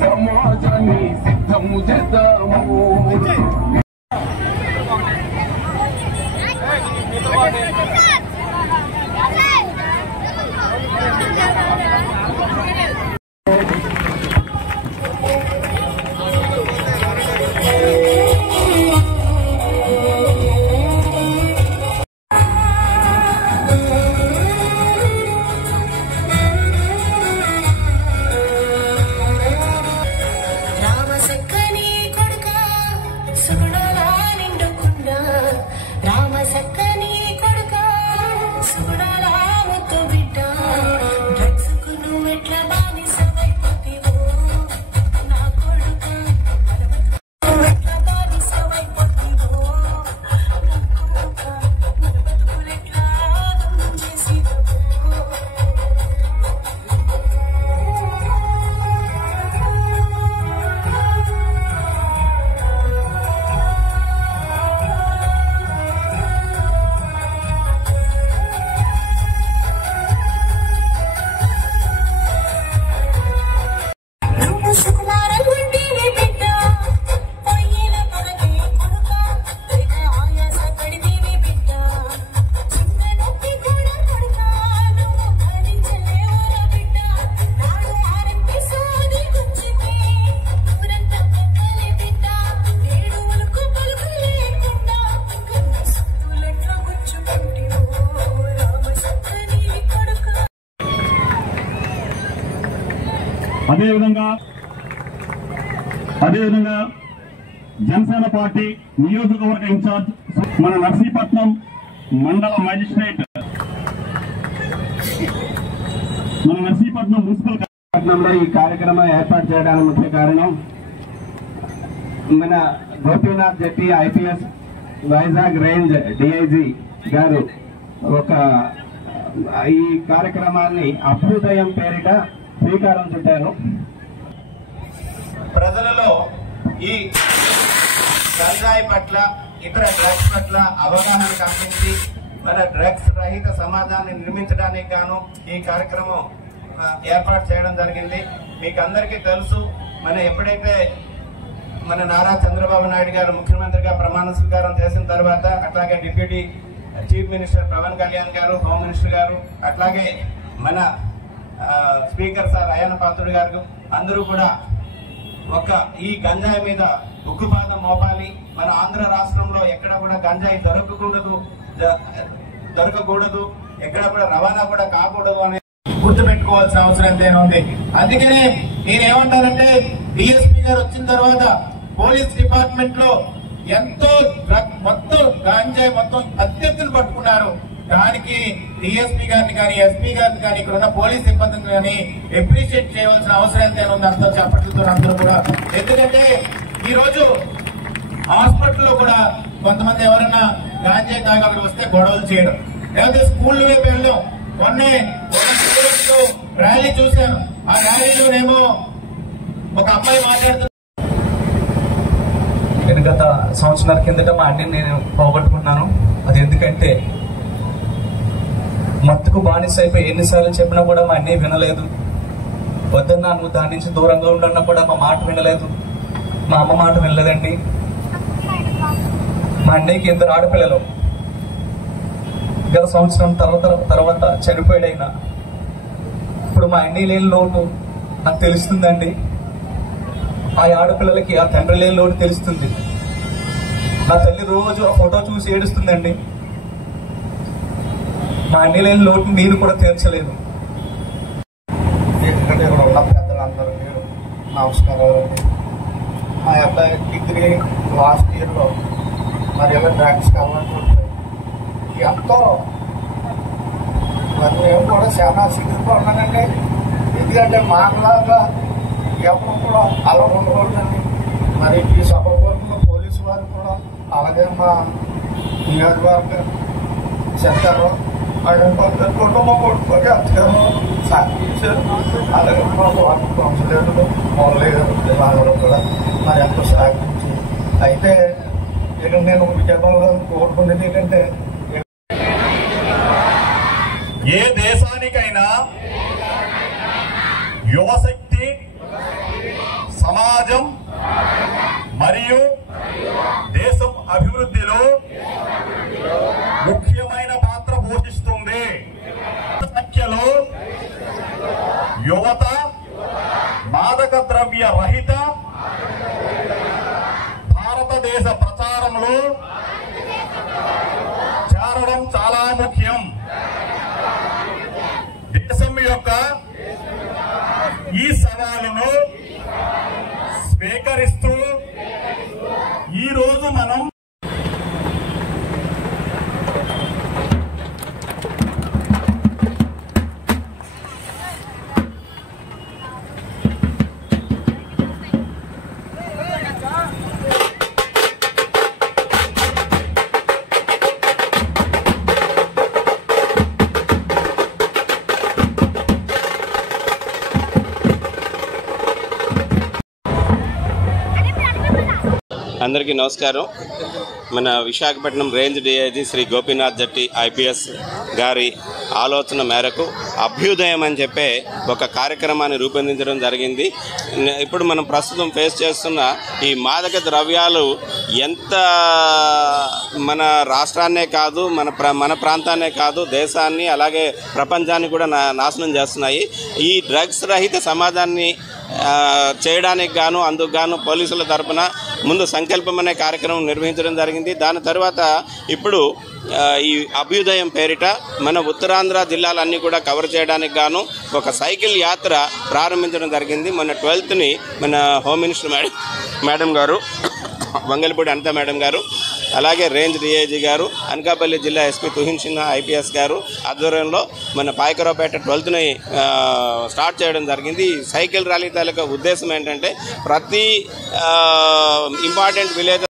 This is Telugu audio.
సమాజాన్ని సిద్ధము చేద్దాము. అదేవిధంగా జనసేన పార్టీ నియోజకవర్గ ఇన్ఛార్జ్ మన నర్సీపట్నం మండల మ్యాజిస్ట్రేట్ మన నర్సీపట్నం మున్సిపల్ పట్నంలో ఈ కార్యక్రమం ఏర్పాటు చేయడానికి ముఖ్య కారణం మన గోపీనాథ్ జెట్టి ఐపీఎస్ వైజాగ్ రేంజ్ డిఐజీ గారు ఒక ఈ కార్యక్రమాన్ని అభ్యుదయం పేరిట శ్రీకారం చుట్టారు. ప్రజలలో ఈ గంజాయి పట్ల ఇతర డ్రగ్స్ పట్ల అవగాహన కల్పించి మన డ్రగ్స్ రహిత సమాజాన్ని నిర్మించడానికి గాను ఈ కార్యక్రమం ఏర్పాటు చేయడం జరిగింది. మీకు అందరికీ తెలుసు, ఎప్పుడైతే మన నారా చంద్రబాబు నాయుడు గారు ముఖ్యమంత్రిగా ప్రమాణ స్వీకారం చేసిన తర్వాత, అట్లాగే deputy chief minister Pawan Kalyan గారు, హోమ్ మినిస్టర్ గారు, అట్లాగే మన స్పీకర్ సార్ అయ్యన్న పాత్రుడు గారు అందరూ కూడా ఈ గంజాయి మీద ఉక్కుపాదం మోపాలి. మన ఆంధ్ర రాష్ట్రంలో ఎక్కడ కూడా గంజాయి దొరకకూడదు, ఎక్కడ కూడా రవాణా కూడా కాకూడదు అని గుర్తుపెట్టుకోవాల్సిన అవసరం ఎంతైనా ఉంది. అందుకనే నేనేమంటానంటే, డిఎస్పీ గారు వచ్చిన తర్వాత పోలీస్ డిపార్ట్మెంట్ లో ఎంతో మొత్తం గంజాయి మొత్తం అత్యంతలు పట్టుకున్నారు. దానికి డిఎస్పీ గారిని కానీ, ఎస్పీ గారిని కానీ, ఇక్కడ ఉన్న పోలీస్ సిబ్బందిని కానీ అప్రిషియేట్ చేయవలసిన అవసరం ఎంతైనా ఉంది. అందరూ చప్పట్లతో అందరూ కూడా. ఎందుకంటే ఈ రోజు హాస్పిటల్లో కూడా కొంతమంది ఎవరైనా గాంజాయి తాగి అక్కడ వస్తే గొడవలు చేయడం, లేకపోతే స్కూల్ వైపు వెళ్ళడం. మొన్నే ర్యాలీ చూశాను. ఆ ర్యాలీలోనేమో ఒక అమ్మాయి మాట్లాడుతూ, నేను గత సంవత్సరాల కిందట మా అన్నని నేను పోగొట్టుకున్నాను. అది ఎందుకంటే మత్తుకు బానిస అయిపోయి ఎన్నిసార్లు చెప్పినా కూడా మా అన్నయ్య వినలేదు. వద్దన్నా, నువ్వు దాని నుంచి దూరంగా ఉండన్నా కూడా మా మాట వినలేదు. మా అమ్మ మాట వినలేదండి. మా అన్నయ్యకి 2 ఆడపిల్లలు. గత సంవత్సరం తర్వాత చనిపోయాడైనా. ఇప్పుడు మా అన్నయ్య లేని లోటు నాకు తెలుస్తుందండి. ఆ ఆడపిల్లలకి ఆ తండ్రి లేని లోటు తెలుస్తుంది. నా తల్లి రోజు ఆ ఫోటో చూసి ఏడుస్తుందండి. మా అన్నయ్య లేని లోటు నేను కూడా తీర్చలేదు. ఎందుకంటే ఇక్కడ ఉన్న పెద్దలందరికీ నమస్కారాలు. మా అబ్బాయి డిగ్రీ లాస్ట్ ఇయర్లో మరి ఎలా డ్రగ్స్ కావాలంటే ఎంతో మరి మేము కూడా చాలా సిగ్గుపడున్నానండి. ఎందుకంటే మాకులాగా ఎవరు కూడా అలా ఉండకూడదండి. మరి ఈ సభలో పోలీసు వారు కూడా, అలాగే మా నియోజకవర్గ సెంటర్లో కుటుంబం కొట్టుకొని అత్తగారు సాధించారు. అలాగే మా వార్డు కౌన్సిలర్లు మొదలయ్యారు అందరూ కూడా మరి ఎంతో సాగించి అయితే ఇక నేను విజయవాడలో కోరుకునేది ఏంటంటే ఏ దేశానికైనా యువశక్తి సమాజం మరియు దేశం అభివృద్ధిలో ముఖ్యమైన పాత్ర పోషిస్తుంది. సంఖ్యలో యువత మాదక ద్రవ్య రహిత భారతదేశ ప్రచారంలో చేరడం చాలా ముఖ్యం. దేశం యొక్క ఈ సవాలును స్వీకరిస్తూ ఈ రోజు మనం అందరికీ నమస్కారం. మన Visakhapatnam range DIG Shri Gopinath Jatti IPS గారి ఆలోచన మేరకు అభ్యుదయం అని చెప్పే ఒక కార్యక్రమాన్ని రూపొందించడం జరిగింది. ఇప్పుడు మనం ప్రస్తుతం ఫేస్ చేస్తున్న ఈ మాదక ద్రవ్యాలు ఎంత మన రాష్ట్రాన్నే కాదు మన ప్రాంతాన్నే కాదు దేశాన్ని అలాగే ప్రపంచాన్ని కూడా నాశనం చేస్తున్నాయి. ఈ డ్రగ్స్ రహిత సమాజాన్ని చేయడానికి గాను అందుకు గాను పోలీసుల తరపున ముందు సంకల్పం అనే కార్యక్రమం నిర్వహించడం జరిగింది. దాని తర్వాత ఇప్పుడు ఈ అభ్యుదయం పేరిట మన ఉత్తరాంధ్ర జిల్లాలన్నీ కూడా కవర్ చేయడానికి గాను ఒక సైకిల్ యాత్ర ప్రారంభించడం జరిగింది. మొన్న 12th మన హోమ్ మినిస్టర్ మేడం గారు వంగలపూడి అనిత మేడం గారు అలాగే రేంజ్ డిఐజీ గారు అనకాపల్లి జిల్లా ఎస్పీ తుహిన్ సిన్హా ఐపీఎస్ గారు ఆధ్వర్యంలో మన పాయకరావుపేట 12th స్టార్ట్ చేయడం జరిగింది. సైకిల్ ర్యాలీ తాలూకా ఉద్దేశం ఏంటంటే ప్రతి ఇంపార్టెంట్ విలేజ్